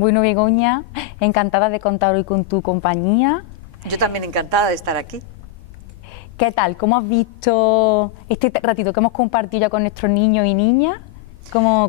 Bueno, Begoña, encantada de contar hoy con tu compañía. Yo también encantada de estar aquí. ¿Qué tal? ¿Cómo has visto este ratito que hemos compartido ya con nuestros niños y niñas?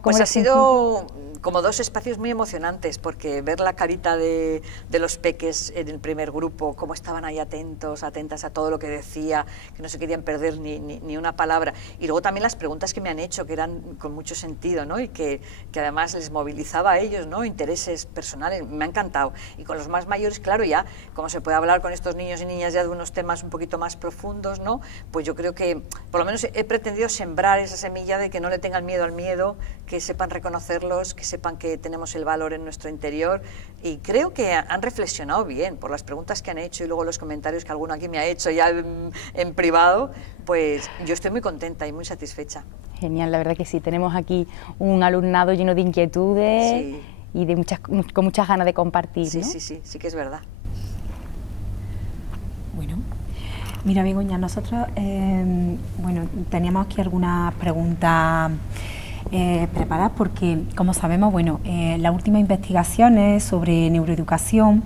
Pues ha sido como dos espacios muy emocionantes, porque ver la carita de los peques en el primer grupo, cómo estaban ahí atentos, atentas a todo lo que decía, que no se querían perder ni una palabra, y luego también las preguntas que me han hecho, que eran con mucho sentido, ¿no? Y que además les movilizaba a ellos, ¿no? Intereses personales, me ha encantado. Y con los más mayores, claro, ya, como se puede hablar con estos niños y niñas ya de unos temas un poquito más profundos, ¿no? Pues yo creo que, por lo menos he pretendido sembrar esa semilla de que no le tengan miedo al miedo, que sepan reconocerlos, que sepan que tenemos el valor en nuestro interior, y creo que han reflexionado bien por las preguntas que han hecho y luego los comentarios que alguno aquí me ha hecho ya en privado. Pues yo estoy muy contenta y muy satisfecha. Genial, la verdad que sí, tenemos aquí un alumnado lleno de inquietudes, sí, y con muchas ganas de compartir, sí, ¿no? Sí que es verdad. Bueno, mira, Begoña, nosotros teníamos aquí algunas preguntas preparadas, porque, como sabemos, las últimas investigaciones sobre neuroeducación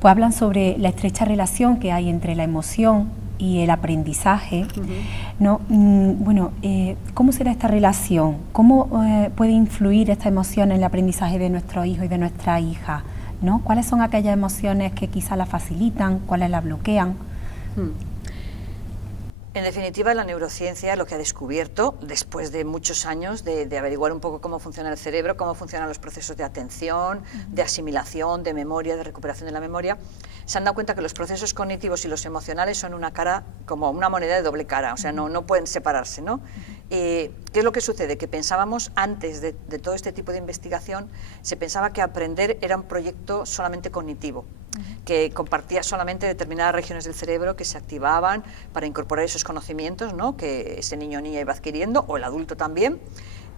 pues hablan sobre la estrecha relación que hay entre la emoción y el aprendizaje, ¿no? ¿Cómo será esta relación? ¿Cómo puede influir esta emoción en el aprendizaje de nuestros hijos y de nuestras hijas, ¿no? ¿Cuáles son aquellas emociones que quizás las facilitan, cuáles las bloquean? En definitiva, la neurociencia lo que ha descubierto, después de muchos años de averiguar un poco cómo funciona el cerebro, cómo funcionan los procesos de atención, de asimilación, de memoria, de recuperación de la memoria, se han dado cuenta que los procesos cognitivos y los emocionales son una cara, como una moneda de doble cara, o sea, no pueden separarse, ¿no? ¿Qué es lo que sucede? Que pensábamos, antes de todo este tipo de investigación, se pensaba que aprender era un proyecto solamente cognitivo, que compartía solamente determinadas regiones del cerebro que se activaban para incorporar esos conocimientos, ¿no?, que ese niño o niña iba adquiriendo, o el adulto también,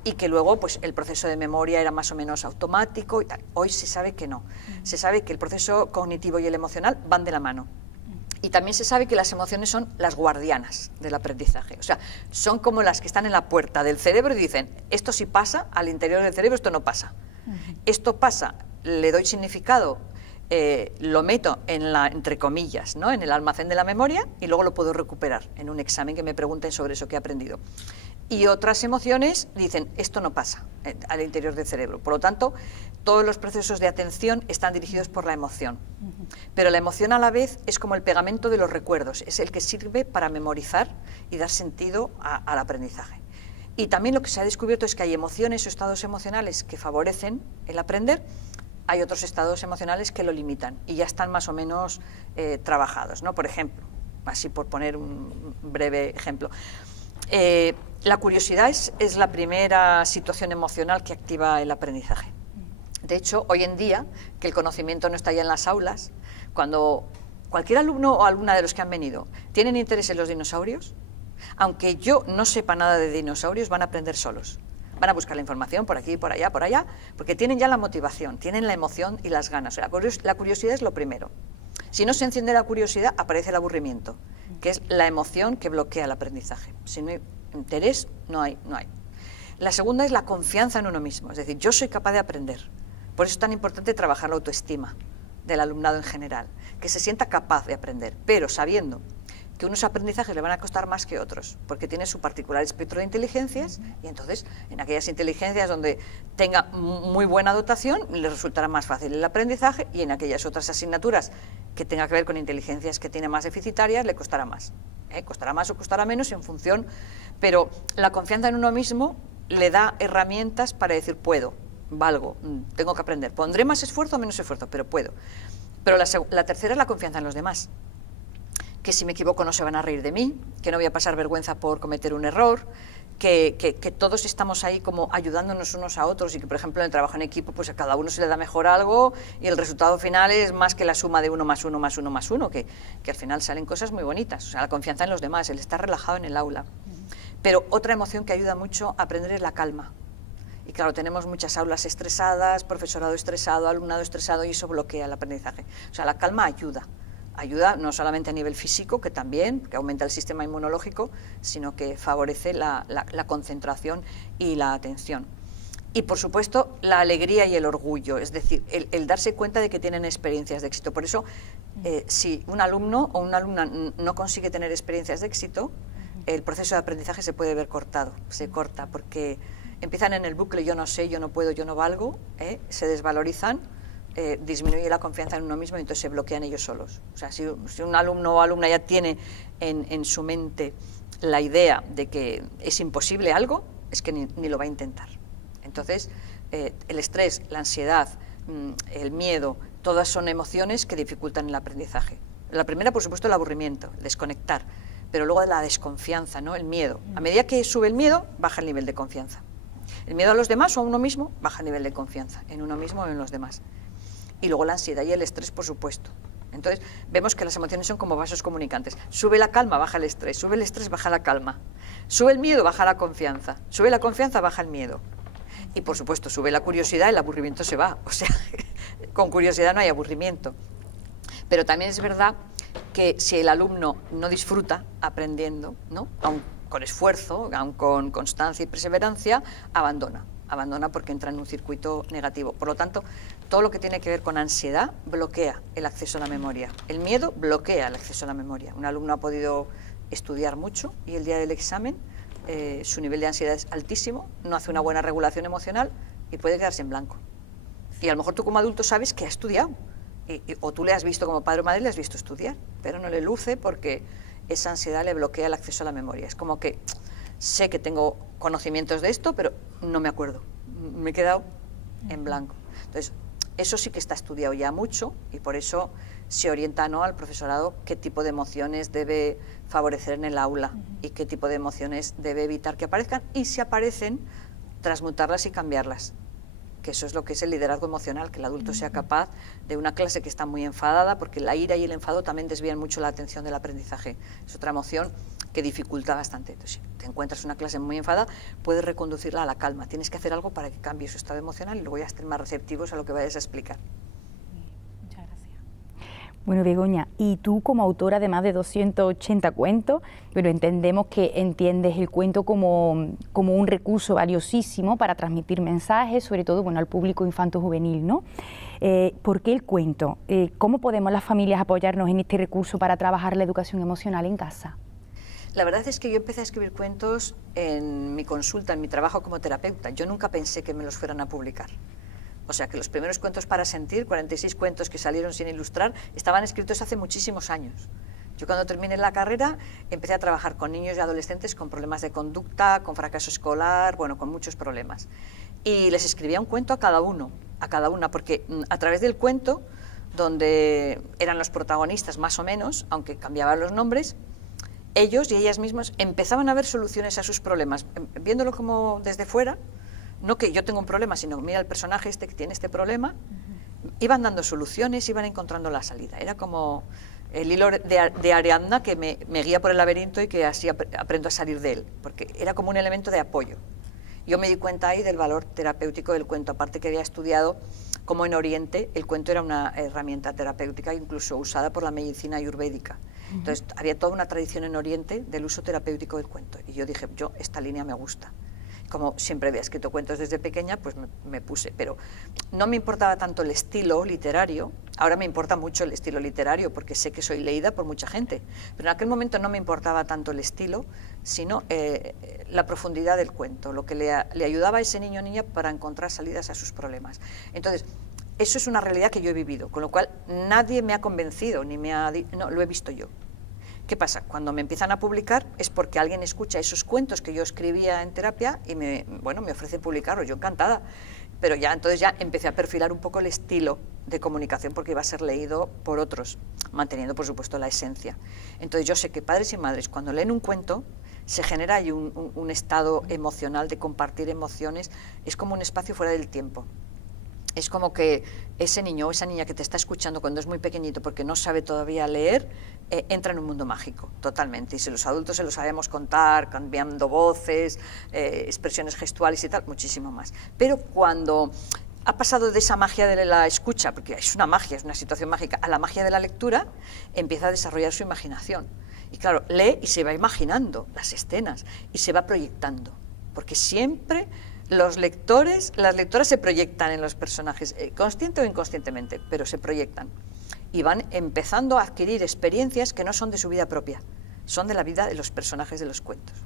y que luego pues, el proceso de memoria era más o menos automático. Hoy se sabe que no, se sabe que el proceso cognitivo y el emocional van de la mano. Y también se sabe que las emociones son las guardianas del aprendizaje, o sea, son como las que están en la puerta del cerebro y dicen, esto sí pasa al interior del cerebro, esto no pasa. Esto pasa, le doy significado, lo meto en la, entre comillas, ¿no?, en el almacén de la memoria, y luego lo puedo recuperar en un examen que me pregunten sobre eso que he aprendido. Y otras emociones dicen, esto no pasa al interior del cerebro. Por lo tanto, todos los procesos de atención están dirigidos por la emoción. Pero la emoción a la vez es como el pegamento de los recuerdos, es el que sirve para memorizar y dar sentido al aprendizaje. Y también lo que se ha descubierto es que hay emociones o estados emocionales que favorecen el aprender, hay otros estados emocionales que lo limitan y ya están más o menos trabajados, ¿no? Por ejemplo, así por poner un breve ejemplo, la curiosidad es la primera situación emocional que activa el aprendizaje. De hecho, hoy en día, que el conocimiento no está ya en las aulas, cuando cualquier alumno o alumna de los que han venido tienen interés en los dinosaurios, aunque yo no sepa nada de dinosaurios, van a aprender solos. Van a buscar la información por aquí, por allá, porque tienen ya la motivación, tienen la emoción y las ganas. O sea, la curiosidad es lo primero. Si no se enciende la curiosidad, aparece el aburrimiento, que es la emoción que bloquea el aprendizaje. Si no hay interés, no hay. La segunda es la confianza en uno mismo, es decir, yo soy capaz de aprender. Por eso es tan importante trabajar la autoestima del alumnado en general, que se sienta capaz de aprender, pero sabiendo que unos aprendizajes le van a costar más que otros, porque tiene su particular espectro de inteligencias, y entonces en aquellas inteligencias donde tenga muy buena dotación le resultará más fácil el aprendizaje, y en aquellas otras asignaturas que tenga que ver con inteligencias que tiene más deficitarias le costará más. Costará más o costará menos en función, pero la confianza en uno mismo le da herramientas para decir puedo, valgo, tengo que aprender, pondré más esfuerzo o menos esfuerzo, pero puedo. Pero la tercera es la confianza en los demás, que si me equivoco no se van a reír de mí, que no voy a pasar vergüenza por cometer un error, que todos estamos ahí como ayudándonos unos a otros, y que, por ejemplo, en el trabajo en equipo, pues a cada uno se le da mejor algo y el resultado final es más que la suma de 1 más 1 más 1 más 1, que al final salen cosas muy bonitas. O sea, la confianza en los demás, el estar relajado en el aula. Pero otra emoción que ayuda mucho a aprender es la calma. Y claro, tenemos muchas aulas estresadas, profesorado estresado, alumnado estresado, y eso bloquea el aprendizaje. O sea, la calma ayuda no solamente a nivel físico, que también, que aumenta el sistema inmunológico, sino que favorece la concentración y la atención. Y, por supuesto, la alegría y el orgullo, es decir, el darse cuenta de que tienen experiencias de éxito. Por eso, si un alumno o una alumna no consigue tener experiencias de éxito, el proceso de aprendizaje se puede ver cortado, se corta, porque empiezan en el bucle yo no sé, yo no puedo, yo no valgo, se desvalorizan, disminuye la confianza en uno mismo y entonces se bloquean ellos solos. O sea, si un alumno o alumna ya tiene en su mente la idea de que es imposible algo, es que ni lo va a intentar. Entonces, el estrés, la ansiedad, el miedo, todas son emociones que dificultan el aprendizaje. La primera, por supuesto, el aburrimiento, el desconectar, pero luego la desconfianza, ¿no? El miedo. A medida que sube el miedo, baja el nivel de confianza. El miedo a los demás o a uno mismo, baja el nivel de confianza en uno mismo o en los demás. Y luego la ansiedad y el estrés, por supuesto. Entonces, vemos que las emociones son como vasos comunicantes. Sube la calma, baja el estrés. Sube el estrés, baja la calma. Sube el miedo, baja la confianza. Sube la confianza, baja el miedo. Y, por supuesto, sube la curiosidad, el aburrimiento se va. O sea, con curiosidad no hay aburrimiento. Pero también es verdad que si el alumno no disfruta aprendiendo, ¿no? Aun con esfuerzo, aun con constancia y perseverancia, abandona porque entra en un circuito negativo. Por lo tanto, todo lo que tiene que ver con ansiedad bloquea el acceso a la memoria. El miedo bloquea el acceso a la memoria. Un alumno ha podido estudiar mucho y el día del examen su nivel de ansiedad es altísimo, no hace una buena regulación emocional y puede quedarse en blanco. Y a lo mejor tú como adulto sabes que ha estudiado, o tú le has visto como padre o madre, le has visto estudiar, pero no le luce porque esa ansiedad le bloquea el acceso a la memoria. Es como que sé que tengo conocimientos de esto, pero no me acuerdo, me he quedado en blanco. Entonces, eso sí que está estudiado ya mucho y por eso se orienta, ¿no?, al profesorado qué tipo de emociones debe favorecer en el aula y qué tipo de emociones debe evitar que aparezcan y si aparecen, transmutarlas y cambiarlas. Que eso es lo que es el liderazgo emocional, que el adulto sea capaz de una clase que está muy enfadada, porque la ira y el enfado también desvían mucho la atención del aprendizaje. Es otra emoción que dificulta bastante. Entonces, si te encuentras una clase muy enfadada, puedes reconducirla a la calma. Tienes que hacer algo para que cambie su estado emocional y luego ya estén más receptivos a lo que vayas a explicar. Muchas gracias. Bueno, Begoña, y tú como autora de más de 280 cuentos, pero entendemos que entiendes el cuento como un recurso valiosísimo para transmitir mensajes, sobre todo al público infanto-juvenil, ¿no? ¿Por qué el cuento? ¿Cómo podemos las familias apoyarnos en este recurso para trabajar la educación emocional en casa? La verdad es que yo empecé a escribir cuentos en mi consulta, en mi trabajo como terapeuta. Yo nunca pensé que me los fueran a publicar. O sea, que los primeros cuentos para sentir, 46 cuentos que salieron sin ilustrar, estaban escritos hace muchísimos años. Yo cuando terminé la carrera empecé a trabajar con niños y adolescentes con problemas de conducta, con fracaso escolar, con muchos problemas. Y les escribía un cuento a cada uno, a cada una, porque a través del cuento, donde eran los protagonistas más o menos, aunque cambiaban los nombres, ellos y ellas mismas empezaban a ver soluciones a sus problemas, viéndolo como desde fuera. No que yo tengo un problema, sino mira el personaje este que tiene este problema, iban dando soluciones, iban encontrando la salida. Era como el hilo de Ariadna que me guía por el laberinto y que así aprendo a salir de él, porque era como un elemento de apoyo. Yo me di cuenta ahí del valor terapéutico del cuento, aparte que había estudiado cómo en Oriente el cuento era una herramienta terapéutica incluso usada por la medicina ayurvédica. Entonces había toda una tradición en Oriente del uso terapéutico del cuento y yo dije, esta línea me gusta. Como siempre había escrito cuentos desde pequeña, pues me puse, pero no me importaba tanto el estilo literario. Ahora me importa mucho el estilo literario porque sé que soy leída por mucha gente, pero en aquel momento no me importaba tanto el estilo, sino la profundidad del cuento, lo que le ayudaba a ese niño o niña para encontrar salidas a sus problemas. Entonces, eso es una realidad que yo he vivido, con lo cual nadie me ha convencido, no, lo he visto yo. ¿Qué pasa? Cuando me empiezan a publicar es porque alguien escucha esos cuentos que yo escribía en terapia y me ofrece publicarlos, yo encantada. Pero entonces empecé a perfilar un poco el estilo de comunicación porque iba a ser leído por otros, manteniendo por supuesto la esencia. Entonces yo sé que padres y madres cuando leen un cuento se genera ahí un estado emocional de compartir emociones, es como un espacio fuera del tiempo. Es como que ese niño o esa niña que te está escuchando cuando es muy pequeñito porque no sabe todavía leer, entra en un mundo mágico, totalmente. Y si los adultos se lo sabemos contar, cambiando voces, expresiones gestuales y tal, muchísimo más. Pero cuando ha pasado de esa magia de la escucha, porque es una magia, es una situación mágica, a la magia de la lectura, empieza a desarrollar su imaginación. Y claro, lee y se va imaginando las escenas y se va proyectando, porque siempre Los lectores, las lectoras se proyectan en los personajes, consciente o inconscientemente, pero se proyectan. Y van empezando a adquirir experiencias que no son de su vida propia, son de la vida de los personajes de los cuentos.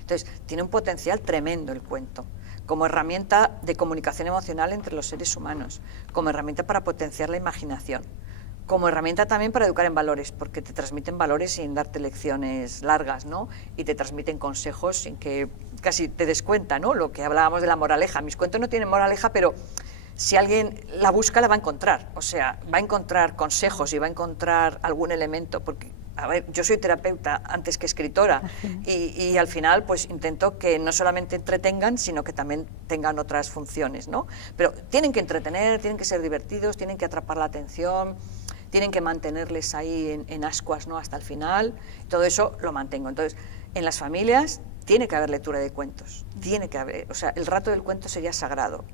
Entonces, tiene un potencial tremendo el cuento, como herramienta de comunicación emocional entre los seres humanos, como herramienta para potenciar la imaginación, como herramienta también para educar en valores, porque te transmiten valores sin darte lecciones largas, ¿no? Y te transmiten consejos sin que casi te des cuenta, ¿no? Lo que hablábamos de la moraleja. Mis cuentos no tienen moraleja, pero si alguien la busca, la va a encontrar. O sea, va a encontrar consejos y va a encontrar algún elemento, porque, a ver, yo soy terapeuta antes que escritora y al final pues intento que no solamente entretengan, sino que también tengan otras funciones, ¿no? Pero tienen que entretener, tienen que ser divertidos, tienen que atrapar la atención, tienen que mantenerles ahí en ascuas, ¿no? Hasta el final. Todo eso lo mantengo. Entonces, en las familias tiene que haber lectura de cuentos, tiene que haber, o sea, el rato del cuento sería sagrado.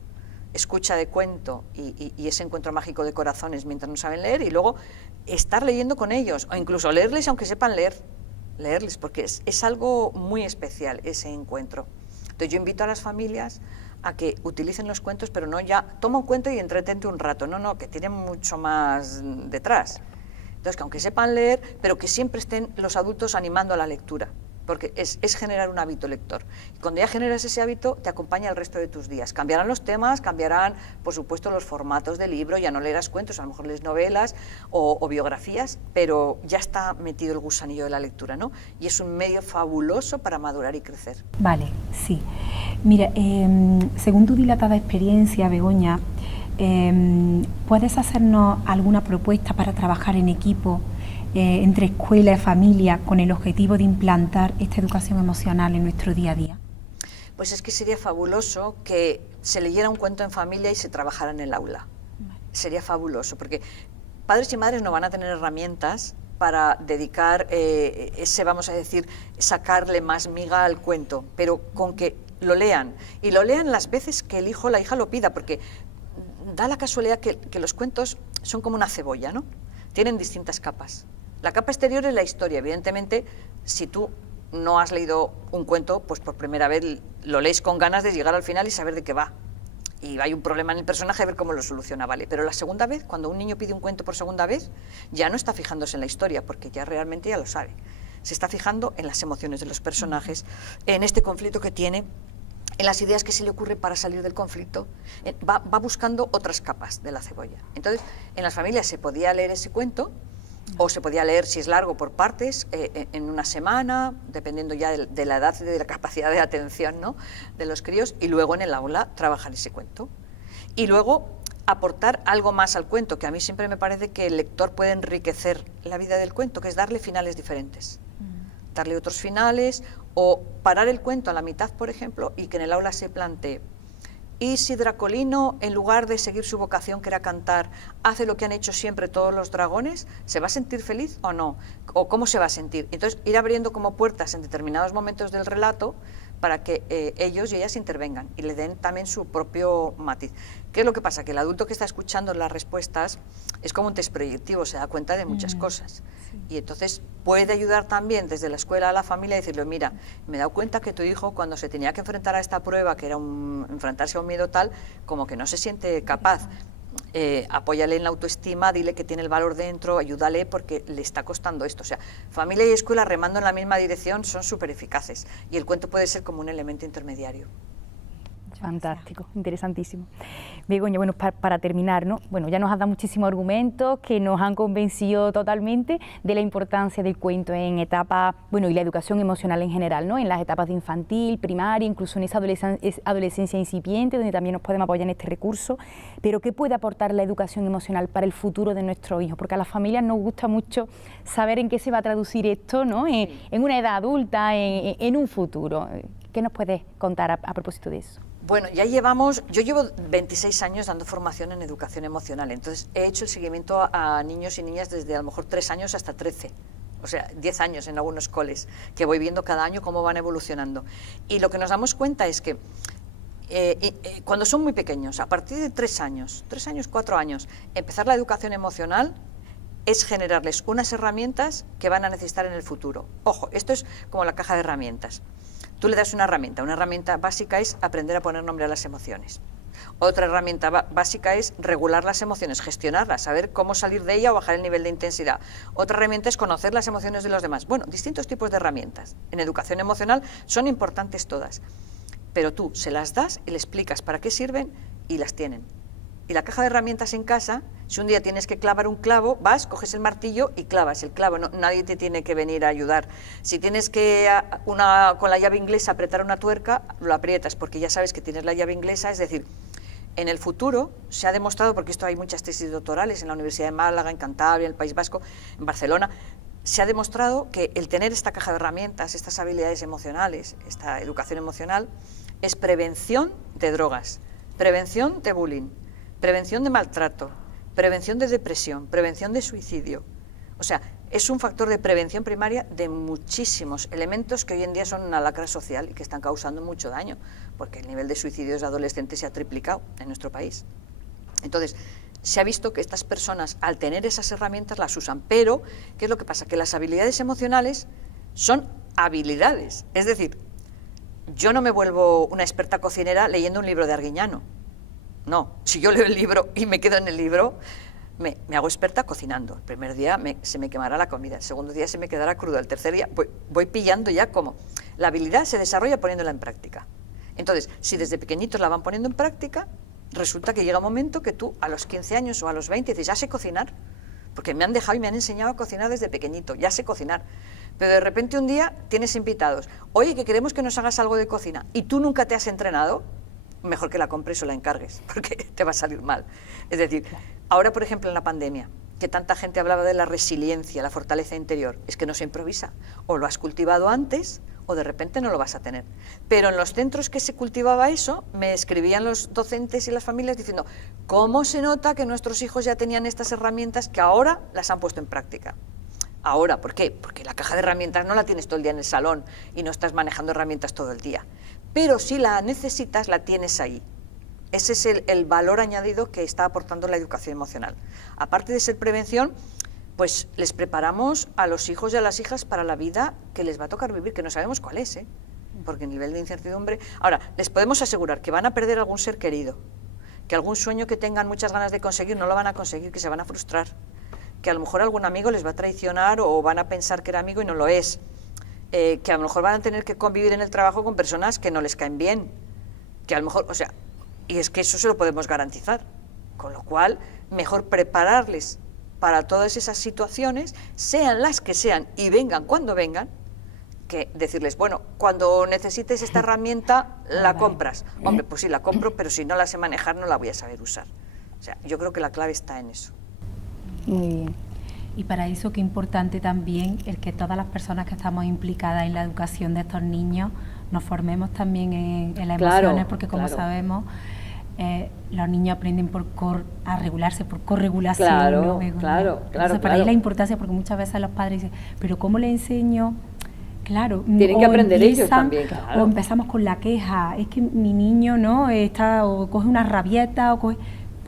Escucha de cuento y ese encuentro mágico de corazones mientras no saben leer, y luego estar leyendo con ellos, o incluso leerles aunque sepan leer, leerles, porque es algo muy especial ese encuentro. Entonces yo invito a las familias a que utilicen los cuentos, pero no ya, toma un cuento y entretente un rato, no, que tienen mucho más detrás. Entonces que aunque sepan leer, pero que siempre estén los adultos animando a la lectura, porque es generar un hábito lector. Y cuando ya generas ese hábito, te acompaña el resto de tus días. Cambiarán los temas, cambiarán, por supuesto, los formatos de libro, ya no leerás cuentos, a lo mejor lees novelas o biografías, pero ya está metido el gusanillo de la lectura, ¿no? Y es un medio fabuloso para madurar y crecer. Vale, sí. Mira, según tu dilatada experiencia, Begoña, ¿puedes hacernos alguna propuesta para trabajar en equipo entre escuela y familia con el objetivo de implantar esta educación emocional en nuestro día a día? Pues es que sería fabuloso que se leyera un cuento en familia y se trabajara en el aula. Vale. Sería fabuloso, porque padres y madres no van a tener herramientas para dedicar vamos a decir, sacarle más miga al cuento, pero con que lo lean, y lo lean las veces que el hijo o la hija lo pida, porque da la casualidad que los cuentos son como una cebolla, ¿no? Tienen distintas capas. La capa exterior es la historia. Evidentemente, si tú no has leído un cuento, pues por primera vez lo lees con ganas de llegar al final y saber de qué va. Y hay un problema en el personaje, a ver cómo lo soluciona, ¿vale? Pero la segunda vez, cuando un niño pide un cuento por segunda vez, ya no está fijándose en la historia, porque ya realmente ya lo sabe. Se está fijando en las emociones de los personajes, en este conflicto que tiene, en las ideas que se le ocurren para salir del conflicto, va buscando otras capas de la cebolla. Entonces, en las familias se podía leer ese cuento, o se podía leer, si es largo, por partes, en una semana, dependiendo ya de la edad y de la capacidad de atención, ¿no?, de los críos, y luego en el aula trabajar ese cuento. Y luego aportar algo más al cuento, que a mí siempre me parece que el lector puede enriquecer la vida del cuento, que es darle finales diferentes. Darle otros finales, o parar el cuento a la mitad, por ejemplo, y que en el aula se plantee: ¿y si Dracolino, en lugar de seguir su vocación, que era cantar, hace lo que han hecho siempre todos los dragones? ¿Se va a sentir feliz o no? ¿O cómo se va a sentir? Entonces, ir abriendo como puertas en determinados momentos del relato para que ellos y ellas intervengan y le den también su propio matiz. ¿Qué es lo que pasa? Que el adulto que está escuchando las respuestas es como un test proyectivo, se da cuenta de muchas cosas. Sí. Y entonces puede ayudar también desde la escuela a la familia a decirle: mira, me he dado cuenta que tu hijo, cuando se tenía que enfrentar a esta prueba, que era enfrentarse a un miedo tal, como que no se siente capaz. Apóyale en la autoestima, dile que tiene el valor dentro, ayúdale porque le está costando esto. O sea, familia y escuela remando en la misma dirección son súper eficaces, y el cuento puede ser como un elemento intermediario. Fantástico, interesantísimo. Begoña, bueno, para terminar, ¿no? Bueno, ya nos has dado muchísimos argumentos que nos han convencido totalmente de la importancia del cuento en etapas, bueno, y la educación emocional en general, ¿no? En las etapas de infantil, primaria, incluso en esa adolescencia incipiente, donde también nos podemos apoyar en este recurso. Pero ¿qué puede aportar la educación emocional para el futuro de nuestros hijos? Porque a las familias nos gusta mucho saber en qué se va a traducir esto, ¿no? En una edad adulta, en un futuro. ¿Qué nos puedes contar a propósito de eso? Bueno, yo llevo 26 años dando formación en educación emocional, entonces he hecho el seguimiento a niños y niñas desde a lo mejor 3 años hasta 13, o sea, 10 años en algunos coles, que voy viendo cada año cómo van evolucionando. Y lo que nos damos cuenta es que cuando son muy pequeños, a partir de 3 años, 4 años, empezar la educación emocional es generarles unas herramientas que van a necesitar en el futuro. Ojo, esto es como la caja de herramientas. Tú le das una herramienta básica es aprender a poner nombre a las emociones. Otra herramienta básica es regular las emociones, gestionarlas, saber cómo salir de ella o bajar el nivel de intensidad. Otra herramienta es conocer las emociones de los demás. Bueno, distintos tipos de herramientas. En educación emocional son importantes todas, pero tú se las das y le explicas para qué sirven y las tienen. Y la caja de herramientas en casa, si un día tienes que clavar un clavo, vas, coges el martillo y clavas el clavo, nadie te tiene que venir a ayudar. Si tienes que con la llave inglesa apretar una tuerca, lo aprietas porque ya sabes que tienes la llave inglesa, es decir, en el futuro se ha demostrado, porque esto hay muchas tesis doctorales en la Universidad de Málaga, en Cantabria, en el País Vasco, en Barcelona, se ha demostrado que el tener esta caja de herramientas, estas habilidades emocionales, esta educación emocional, es prevención de drogas, prevención de bullying, prevención de maltrato, prevención de depresión, prevención de suicidio. O sea, es un factor de prevención primaria de muchísimos elementos que hoy en día son una lacra social y que están causando mucho daño, porque el nivel de suicidios de adolescentes se ha triplicado en nuestro país. Entonces, se ha visto que estas personas, al tener esas herramientas, las usan. Pero, ¿qué es lo que pasa? Que las habilidades emocionales son habilidades. Es decir, yo no me vuelvo una experta cocinera leyendo un libro de Arguiñano. No, si yo leo el libro y me quedo en el libro, me hago experta cocinando. El primer día se me quemará la comida, el segundo día se me quedará crudo, el tercer día voy pillando ya cómo. La habilidad se desarrolla poniéndola en práctica. Entonces, si desde pequeñitos la van poniendo en práctica, resulta que llega un momento que tú a los 15 años o a los 20 dices, ya sé cocinar, porque me han dejado y me han enseñado a cocinar desde pequeñito, ya sé cocinar. Pero de repente un día tienes invitados, oye, que queremos que nos hagas algo de cocina, y tú nunca te has entrenado, mejor que la compres o la encargues, porque te va a salir mal. Es decir, ahora, por ejemplo, en la pandemia, que tanta gente hablaba de la resiliencia, la fortaleza interior, es que no se improvisa. O lo has cultivado antes, o de repente no lo vas a tener. Pero en los centros que se cultivaba eso, me escribían los docentes y las familias diciendo, ¿cómo se nota que nuestros hijos ya tenían estas herramientas que ahora las han puesto en práctica? Ahora, ¿por qué? Porque la caja de herramientas no la tienes todo el día en el salón y no estás manejando herramientas todo el día. Pero si la necesitas, la tienes ahí. Ese es el valor añadido que está aportando la educación emocional. Aparte de ser prevención, pues les preparamos a los hijos y a las hijas para la vida que les va a tocar vivir, que no sabemos cuál es, porque el nivel de incertidumbre... Ahora, les podemos asegurar que van a perder algún ser querido, que algún sueño que tengan muchas ganas de conseguir no lo van a conseguir, que se van a frustrar, que a lo mejor algún amigo les va a traicionar o van a pensar que era amigo y no lo es, que a lo mejor van a tener que convivir en el trabajo con personas que no les caen bien, que a lo mejor, o sea, y es que eso se lo podemos garantizar, con lo cual mejor prepararles para todas esas situaciones, sean las que sean y vengan cuando vengan, que decirles, bueno, cuando necesites esta herramienta, la compras. Hombre, pues sí, la compro, pero si no la sé manejar, no la voy a saber usar. O sea, yo creo que la clave está en eso. Muy bien. Y para eso qué importante también el que todas las personas que estamos implicadas en la educación de estos niños nos formemos también en las emociones, porque como sabemos, los niños aprenden a regularse por corregulación. Claro, ¿no? claro. Entonces, para ahí la importancia, porque muchas veces los padres dicen, pero ¿cómo le enseño? Claro, tienen que aprender ellos también, claro. O empezamos con la queja, es que mi niño no está, o coge una rabieta, o coge...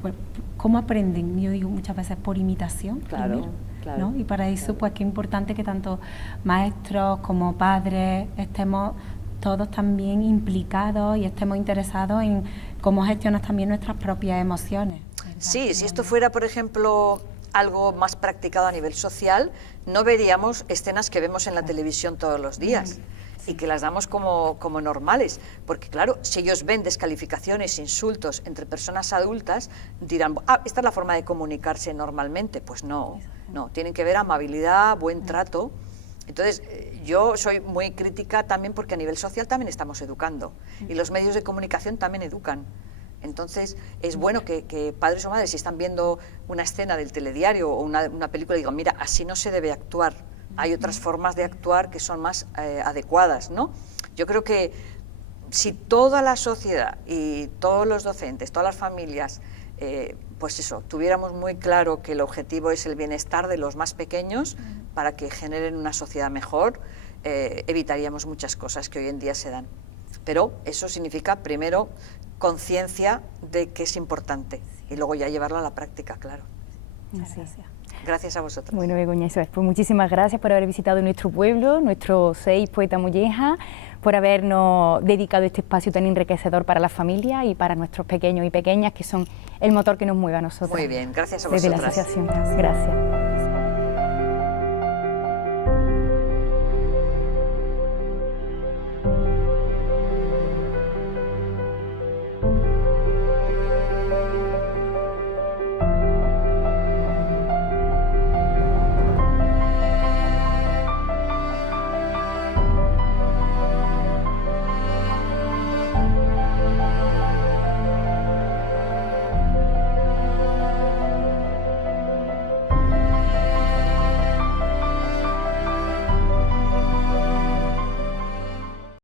Pues, ¿cómo aprenden? Yo digo muchas veces por imitación. Claro, primero, claro. ¿no? Y para eso, pues qué importante que tanto maestros como padres estemos todos también implicados y estemos interesados en cómo gestionar también nuestras propias emociones. Sí, si esto fuera, por ejemplo, algo más practicado a nivel social, no veríamos escenas que vemos en la televisión todos los días y que las damos como normales, porque claro, si ellos ven descalificaciones, insultos entre personas adultas, dirán, esta es la forma de comunicarse normalmente. Pues no, tienen que ver amabilidad, buen trato. Entonces, yo soy muy crítica también porque a nivel social también estamos educando y los medios de comunicación también educan. Entonces, es bueno que padres o madres, si están viendo una escena del telediario o una película, digan, mira, así no se debe actuar. Hay otras formas de actuar que son más adecuadas, ¿no? Yo creo que si toda la sociedad y todos los docentes, todas las familias, pues eso, tuviéramos muy claro que el objetivo es el bienestar de los más pequeños para que generen una sociedad mejor, evitaríamos muchas cosas que hoy en día se dan. Pero eso significa, primero, conciencia de que es importante y luego ya llevarlo a la práctica, claro. Muchas gracias. Gracias a vosotros. Bueno, Begoña, eso es. Pues muchísimas gracias por haber visitado nuestro pueblo, nuestros 6 Poeta Molleja, por habernos dedicado este espacio tan enriquecedor para la familia y para nuestros pequeños y pequeñas, que son el motor que nos mueve a nosotros. Muy bien, gracias a vosotras. Desde la asociación. Gracias.